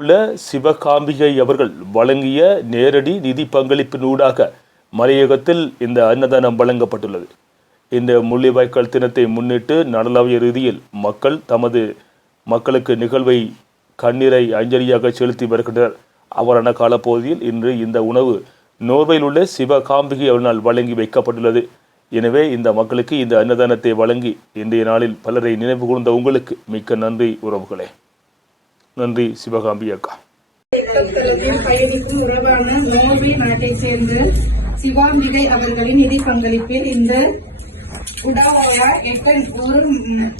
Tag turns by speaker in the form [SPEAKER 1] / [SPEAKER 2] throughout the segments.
[SPEAKER 1] உள்ள சிவகாம்பிகை அவர்கள் வழங்கிய நேரடி நிதி பங்களிப்பினூடாக மலையகத்தில் இந்த அன்னதானம் வழங்கப்பட்டுள்ளது. இந்த முள்ளிவாய்க்கால் தினத்தை முன்னிட்டு நடலாவிய ரீதியில் மக்கள் தமது மக்களுக்கு நிகழ்வை கண்ணீரை அஞ்சலியாக செலுத்தி வருகின்றனர். அவரான காலப்பகுதியில் இன்று இந்த உணவு நோர்வையில் உள்ள சிவகாம்பிகை அவனால் வழங்கி வைக்கப்பட்டுள்ளது. எனவே இந்த மக்களுக்கு இந்த அன்னதானத்தை வழங்கி இன்றைய நாளில் பலரை நினைவு கூர்ந்த உங்களுக்கு மிக்க நன்றி உறவுகளே. நன்றி சிவகாம்பி அக்கா.
[SPEAKER 2] பயணிக்கும் உறவான நோர்வே நாட்டை சேர்ந்த சிவாம்பிகை அவர்களின் நிதி பங்களிப்பில் இந்த உடாவாயா ஊர்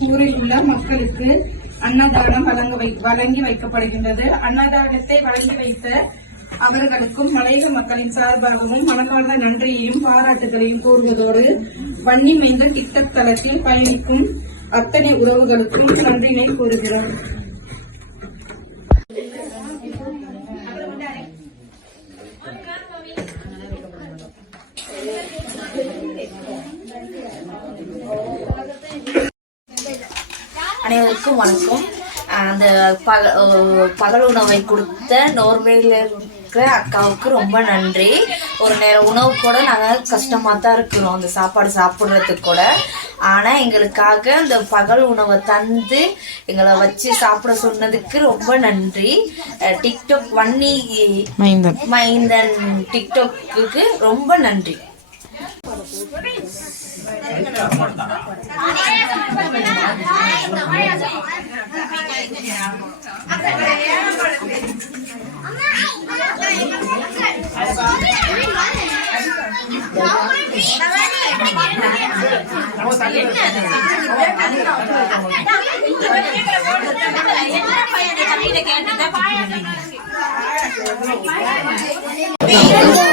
[SPEAKER 2] ஊரில் உள்ள மக்களுக்கு அன்னதானம் வழங்க வை- வழங்கி வைக்கப்படுகின்றது. அன்னதானத்தை வழங்கி வைத்த அவர்களுக்கும் மலையக மக்களின் சார்பாகவும் மனமார்ந்த நன்றியையும் பாராட்டுகளையும் கூறுவதோடு வன்னி மைந்த டிக்டக் பயணிக்கும் அத்தனை உறவுகளுக்கும் நன்றினை கூறுகிறோம்.
[SPEAKER 3] அனைவருக்கும் வணக்கம். அந்த பக பகல் உணவை கொடுத்த நோர்வேல இருக்கிற அக்காவுக்கு ரொம்ப நன்றி. ஒரு நேரம் உணவு கூட நாங்கள் கஷ்டமாக தான் இருக்கிறோம். அந்த சாப்பாடு சாப்பிட்றதுக்கு கூட. ஆனால் எங்களுக்காக அந்த பகல் உணவை தந்து எங்களை வச்சு சாப்பிட சொன்னதுக்கு ரொம்ப நன்றி. டிக்டாக் வன்னி
[SPEAKER 4] மைந்தன்.
[SPEAKER 3] மைந்தன் டிக்டாக்கு ரொம்ப நன்றி.
[SPEAKER 5] இந்த உணவை கொடுத்தவர்களுக்கு